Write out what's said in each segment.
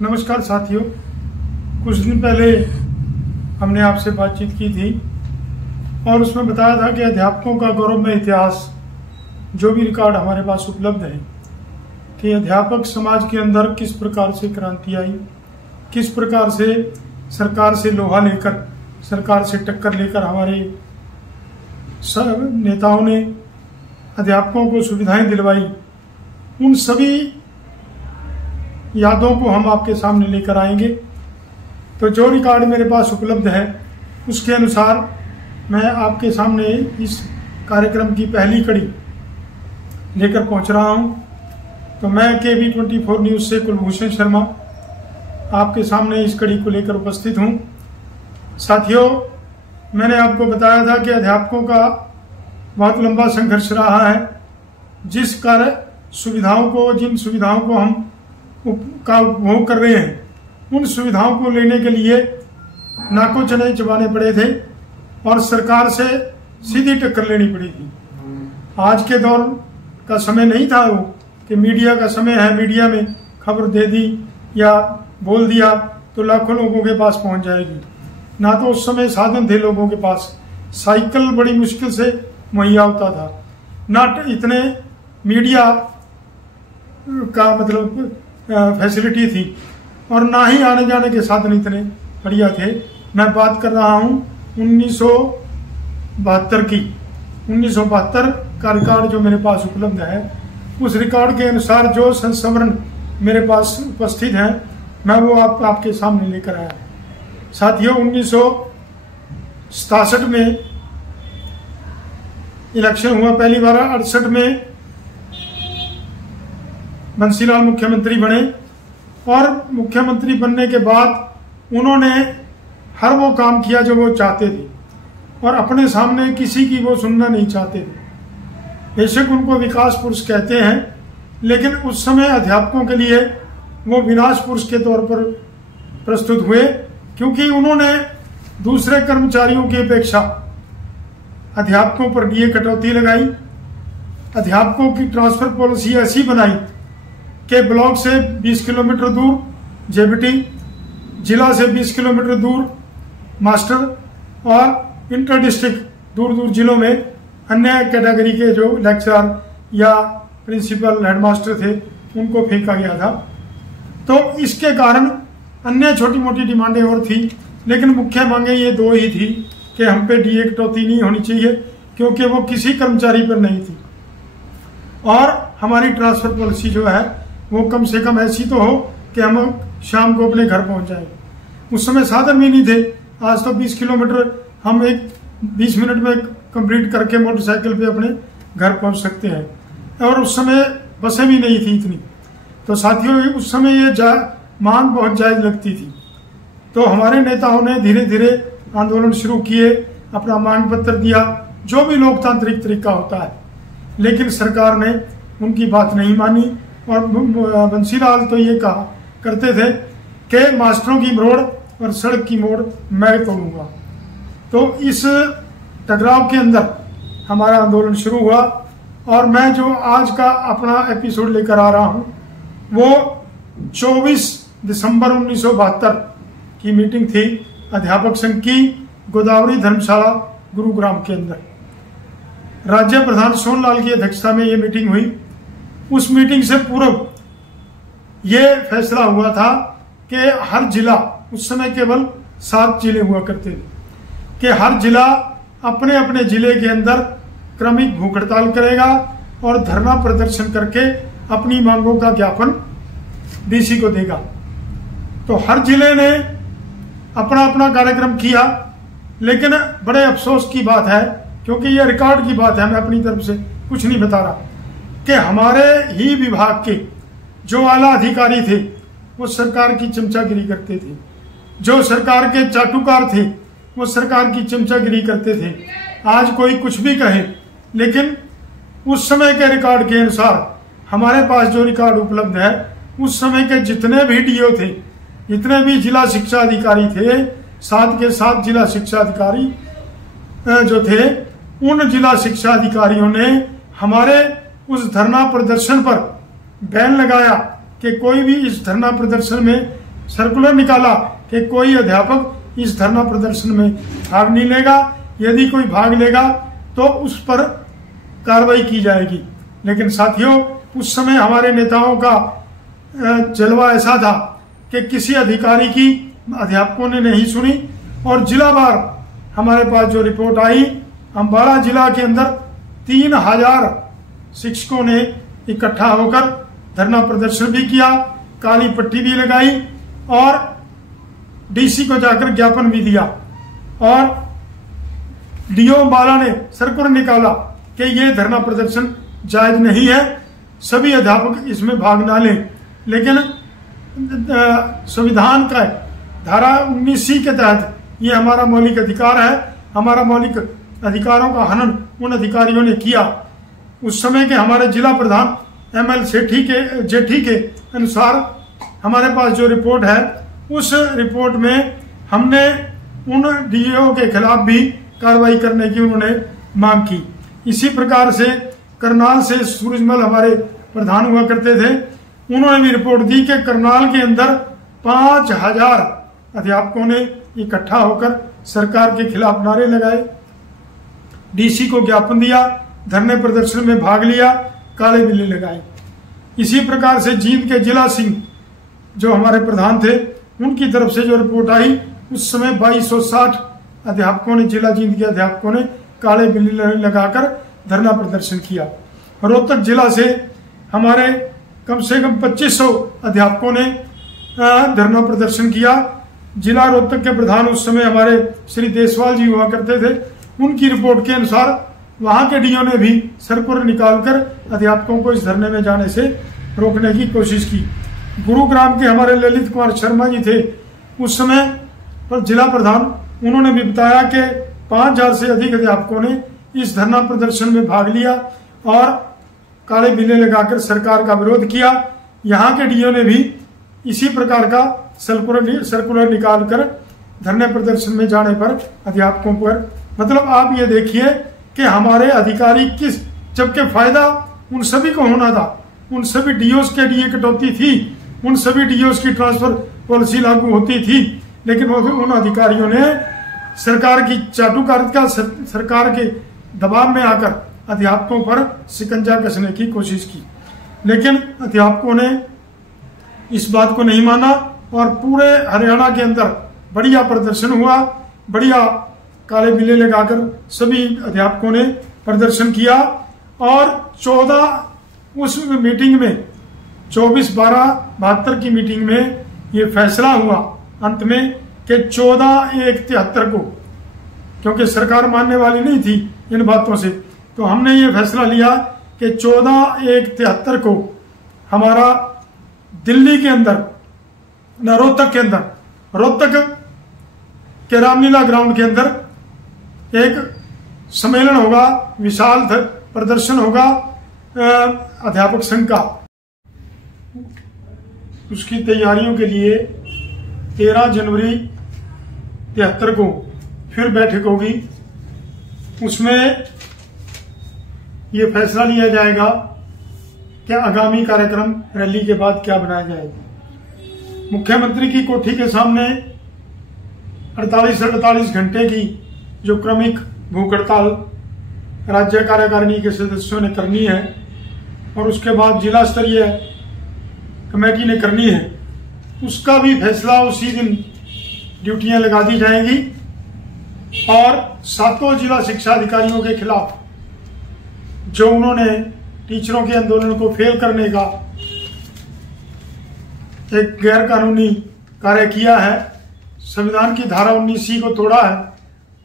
नमस्कार साथियों, कुछ दिन पहले हमने आपसे बातचीत की थी और उसमें बताया था कि अध्यापकों का गौरवमय इतिहास, जो भी रिकॉर्ड हमारे पास उपलब्ध है कि अध्यापक समाज के अंदर किस प्रकार से क्रांति आई, किस प्रकार से सरकार से लोहा लेकर, सरकार से टक्कर लेकर हमारे नेताओं ने अध्यापकों को सुविधाएं दिलवाई। उन सभी यादों को हम आपके सामने लेकर आएंगे। तो जो रिकॉर्ड मेरे पास उपलब्ध है उसके अनुसार मैं आपके सामने इस कार्यक्रम की पहली कड़ी लेकर पहुंच रहा हूं। तो मैं KB24 न्यूज से कुलभूषण शर्मा आपके सामने इस कड़ी को लेकर उपस्थित हूं। साथियों, मैंने आपको बताया था कि अध्यापकों का बहुत लंबा संघर्ष रहा है। जिन सुविधाओं को हम का उपभोग कर रहे हैं, उन सुविधाओं को लेने के लिए नाकों चने चबाने पड़े थे और सरकार से सीधी टक्कर लेनी पड़ी थी। आज के दौर का समय नहीं था वो कि मीडिया का समय है, मीडिया में खबर दे दी या बोल दिया तो लाखों लोगों के पास पहुंच जाएगी। ना तो उस समय साधन थे लोगों के पास, साइकिल बड़ी मुश्किल से मुहैया होता था, ना इतने मीडिया का मतलब फैसिलिटी थी और ना ही आने जाने के साधन इतने बढ़िया थे। मैं बात कर रहा हूं 1972 की। 1972 का रिकॉर्ड जो मेरे पास उपलब्ध है, उस रिकॉर्ड के अनुसार जो संस्मरण मेरे पास उपस्थित है मैं वो आपके सामने लेकर आया। साथियों, 1967 में इलेक्शन हुआ पहली बार। 68 में बंसीलाल मुख्यमंत्री बने और मुख्यमंत्री बनने के बाद उन्होंने हर वो काम किया जो वो चाहते थे और अपने सामने किसी की वो सुनना नहीं चाहते थे। बेशक उनको विकास पुरुष कहते हैं, लेकिन उस समय अध्यापकों के लिए वो विनाश पुरुष के तौर पर प्रस्तुत हुए, क्योंकि उन्होंने दूसरे कर्मचारियों की अपेक्षा अध्यापकों पर DA कटौती लगाई। अध्यापकों की ट्रांसफर पॉलिसी ऐसी बनाई कि ब्लॉक से 20 किलोमीटर दूर JBT, जिला से 20 किलोमीटर दूर मास्टर और इंटर डिस्ट्रिक्ट दूर दूर जिलों में अन्य कैटेगरी के जो लेक्चरर या प्रिंसिपल हेडमास्टर थे उनको फेंका गया था। तो इसके कारण अन्य छोटी मोटी डिमांडें और थी, लेकिन मुख्य मांगे ये दो ही थी कि हम पे DA कटौती नहीं होनी चाहिए, क्योंकि वो किसी कर्मचारी पर नहीं थी, और हमारी ट्रांसफर पॉलिसी जो है वो कम से कम ऐसी तो हो कि हम शाम को अपने घर पहुंच जाए। उस समय साधन भी नहीं थे। आज तो 20 किलोमीटर हम 20 मिनट में कंप्लीट करके मोटरसाइकिल पे अपने घर पहुंच सकते हैं, और उस समय बसें भी नहीं थी इतनी। तो साथियों, उस समय ये मांग बहुत जायज लगती थी। तो हमारे नेताओं ने धीरे धीरे आंदोलन शुरू किए, अपना मांग पत्र दिया, जो भी लोकतांत्रिक तरीका होता है, लेकिन सरकार ने उनकी बात नहीं मानी। और बंसीलाल तो ये कहा करते थे कि मास्टरों की मोड़ और सड़क की मोड़ मैं तोड़ूंगा। तो इस टकराव के अंदर हमारा आंदोलन शुरू हुआ, और मैं जो आज का अपना एपिसोड लेकर आ रहा हूं वो 24 दिसंबर 1972 की मीटिंग थी अध्यापक संघ की, गोदावरी धर्मशाला गुरुग्राम के अंदर। राज्य प्रधान सोनलाल की अध्यक्षता में ये मीटिंग हुई। उस मीटिंग से पूर्व ये फैसला हुआ था कि हर जिला, उस समय केवल 7 जिले हुआ करते थे, कि हर जिला अपने अपने जिले के अंदर क्रमिक भूख हड़ताल करेगा और धरना प्रदर्शन करके अपनी मांगों का ज्ञापन DC को देगा। तो हर जिले ने अपना अपना कार्यक्रम किया, लेकिन बड़े अफसोस की बात है, क्योंकि यह रिकॉर्ड की बात है, मैं अपनी तरफ से कुछ नहीं बता रहा, कि हमारे ही विभाग के जो आला अधिकारी थे वो सरकार की चमचागिरी करते थे, जो सरकार के चाटुकार थे वो सरकार की चमचागिरी करते थे। आज कोई कुछ भी कहे, लेकिन उस समय के रिकॉर्ड के अनुसार हमारे पास जो रिकॉर्ड उपलब्ध है, उस समय के जितने भी DO थे, जितने भी जिला शिक्षा अधिकारी थे, 7 के 7 जिला शिक्षा अधिकारी जो थे, उन जिला शिक्षा अधिकारियों ने हमारे उस धरना प्रदर्शन पर बैन लगाया कि कोई भी इस धरना प्रदर्शन में सर्कुलर निकाला कि कोई अध्यापक इस धरना प्रदर्शन में भाग नहीं लेगा, यदि कोई भाग लेगा तो उस पर कार्रवाई की जाएगी। लेकिन साथियों, उस समय हमारे नेताओं का जलवा ऐसा था कि किसी अधिकारी की अध्यापकों ने नहीं सुनी और जिलावार हमारे पास जो रिपोर्ट आई, अम्बाड़ा जिला के अंदर 3000 शिक्षकों ने इकट्ठा होकर धरना प्रदर्शन भी किया, काली पट्टी भी लगाई और डीसी को जाकर ज्ञापन भी दिया और डीओ अम्बाला ने सर्कुलर निकाला कि ये धरना प्रदर्शन जायज नहीं है, सभी अध्यापक इसमें भाग ना लें। लेकिन संविधान का धारा 19C के तहत ये हमारा मौलिक अधिकार है, हमारा मौलिक अधिकारों का हनन उन अधिकारियों ने किया। उस समय के हमारे जिला प्रधान ML जेठी के अनुसार हमारे पास जो रिपोर्ट है, उस रिपोर्ट में हमने उन डीओ के खिलाफ भी कार्रवाई करने की उन्होंने मांग की। इसी प्रकार से करनाल से सूरजमल हमारे प्रधान हुआ करते थे, उन्होंने भी रिपोर्ट दी कि करनाल के अंदर 5000 अध्यापकों ने इकट्ठा होकर सरकार के खिलाफ नारे लगाए, डीसी को ज्ञापन दिया, धरने प्रदर्शन में भाग लिया, काले बिल्ले लगाए। इसी प्रकार से जींद के जिला सिंह जो हमारे प्रधान थे, उनकी तरफ से जो रिपोर्ट आई, उस समय 2260 अध्यापकों ने, जिला जींद के अध्यापकों ने काले बिल्ले लगाकर धरना प्रदर्शन किया। रोहतक जिला से हमारे कम से कम 2500 अध्यापकों ने धरना प्रदर्शन किया। जिला रोहतक के प्रधान उस समय हमारे श्री देसवाल जी हुआ करते थे, उनकी रिपोर्ट के अनुसार वहां के डीओ ने भी सर्कुलर निकालकर अध्यापकों को इस धरने में जाने से रोकने की कोशिश की। गुरुग्राम के हमारे ललित कुमार शर्मा जी थे उस समय पर जिला प्रधान, उन्होंने भी बताया कि 5000 से अधिक अध्यापकों ने इस धरना प्रदर्शन में भाग लिया और काले बिल्ले लगाकर सरकार का विरोध किया। यहाँ के डीओ ने भी इसी प्रकार का सर्कुलर निकालकर धरने प्रदर्शन में जाने पर अध्यापकों पर, मतलब आप ये देखिए कि हमारे अधिकारी किस, जबकि फायदा उन सभी को होना था, उन सभी डीओस के डीए कटौती थी, उन सभी डीओस की ट्रांसफर पॉलिसी लागू होती थी, लेकिन वो उन अधिकारियों ने सरकार की चाटुकारिता, सरकार के दबाव में आकर अध्यापकों पर शिकंजा कसने की कोशिश की। लेकिन अध्यापकों ने इस बात को नहीं माना और पूरे हरियाणा के अंदर बढ़िया प्रदर्शन हुआ, बढ़िया काले बिल्ले लगाकर सभी अध्यापकों ने प्रदर्शन किया और 14 उस मीटिंग में 24/12/72 की मीटिंग में ये फैसला हुआ अंत में कि 14/1/73 को, क्योंकि सरकार मानने वाली नहीं थी इन बातों से, तो हमने ये फैसला लिया कि 14/1/73 को हमारा दिल्ली के अंदर, रोहतक के अंदर, रोहतक के रामलीला ग्राउंड के अंदर एक सम्मेलन होगा, विशाल प्रदर्शन होगा अध्यापक संघ का। उसकी तैयारियों के लिए 13 जनवरी 73 को फिर बैठक होगी। उसमें ये फैसला लिया जाएगा कि आगामी कार्यक्रम रैली के बाद क्या बनाया जाएगा। मुख्यमंत्री की कोठी के सामने 48 घंटे की जो क्रमिक भूख हड़ताल राज्य कार्यकारिणी के सदस्यों ने करनी है और उसके बाद जिला स्तरीय कमेटी ने करनी है, उसका भी फैसला उसी दिन ड्यूटियां लगा दी जाएंगी और 7 जिला शिक्षा अधिकारियों के खिलाफ जो उन्होंने टीचरों के आंदोलन को फेल करने का एक गैर कानूनी कार्य किया है, संविधान की धारा 19C को तोड़ा है,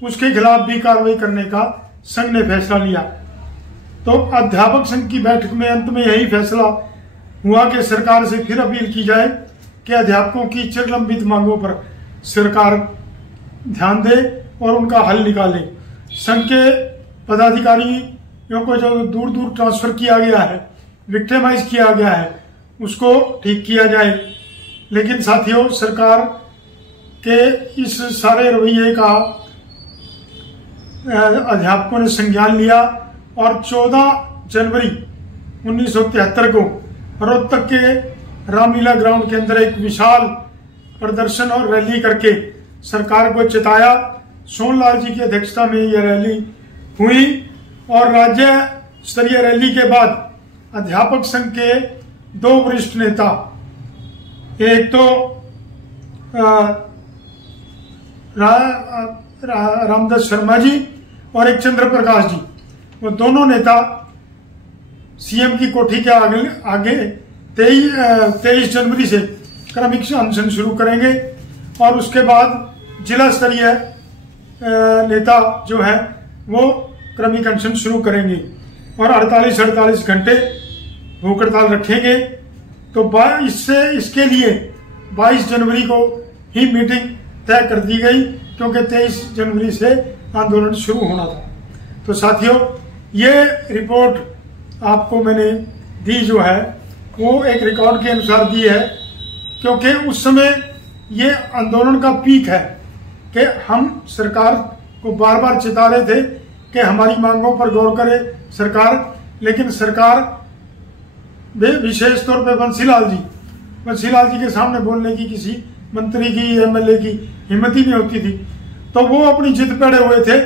उसके खिलाफ भी कार्रवाई करने का संघ ने फैसला लिया। तो अध्यापक संघ की बैठक में अंत में यही फैसला हुआ कि सरकार से फिर अपील की जाए कि अध्यापकों की चिरलंबित मांगों पर सरकार ध्यान दे और उनका हल निकाले। संघ के पदाधिकारियों को जो दूर दूर ट्रांसफर किया गया है, विक्टिमाइज किया गया है, उसको ठीक किया जाए। लेकिन साथियों, सरकार के इस सारे रवैये का अध्यापकों ने संज्ञान लिया और 14 जनवरी 1973 को रोहतक के रामलीला ग्राउंड के अंदर एक विशाल प्रदर्शन और रैली करके सरकार को चिताया। सोनलाल जी की अध्यक्षता में यह रैली हुई और राज्य स्तरीय रैली के बाद अध्यापक संघ के 2 वरिष्ठ नेता, एक तो रामदास शर्मा जी और एक चंद्र प्रकाश जी, वो दोनों नेता सीएम की कोठी के आगे 23 जनवरी से क्रमिक अनशन शुरू करेंगे और उसके बाद जिला स्तरीय नेता जो है वो क्रमिक अनशन शुरू करेंगे और 48 घंटे भूख हड़ताल रखेंगे। तो इसके लिए 22 जनवरी को ही मीटिंग तय कर दी गई, क्योंकि 23 जनवरी से आंदोलन शुरू होना था। तो साथियों, ये रिपोर्ट आपको मैंने दी जो है वो एक रिकॉर्ड के अनुसार दी है, क्योंकि उस समय ये आंदोलन का पीक है कि हम सरकार को बार बार चिता रहे थे कि हमारी मांगों पर गौर करे सरकार, लेकिन सरकार विशेष तौर पे बंसीलाल जी के सामने बोलने की किसी मंत्री की, एमएलए की हिम्मत ही नहीं होती थी। तो वो अपनी जिद पे अड़े हुए थे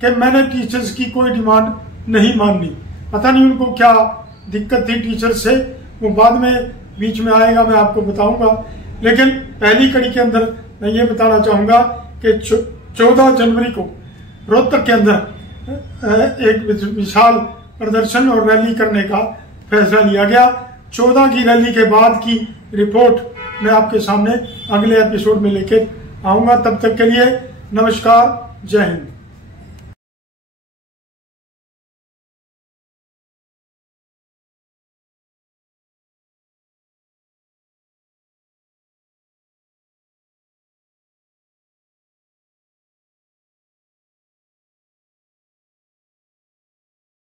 कि मैंने टीचर्स की कोई डिमांड नहीं माननी। पता नहीं उनको क्या दिक्कत थी टीचर्स से, वो बाद में बीच में आएगा, मैं आपको बताऊंगा। लेकिन पहली कड़ी के अंदर मैं ये बताना चाहूंगा कि 14 जनवरी को रोहतक के अंदर एक विशाल प्रदर्शन और रैली करने का फैसला लिया गया। 14 की रैली के बाद की रिपोर्ट मैं आपके सामने अगले एपिसोड में लेके आऊंगा। तब तक के लिए नमस्कार, जय हिंद।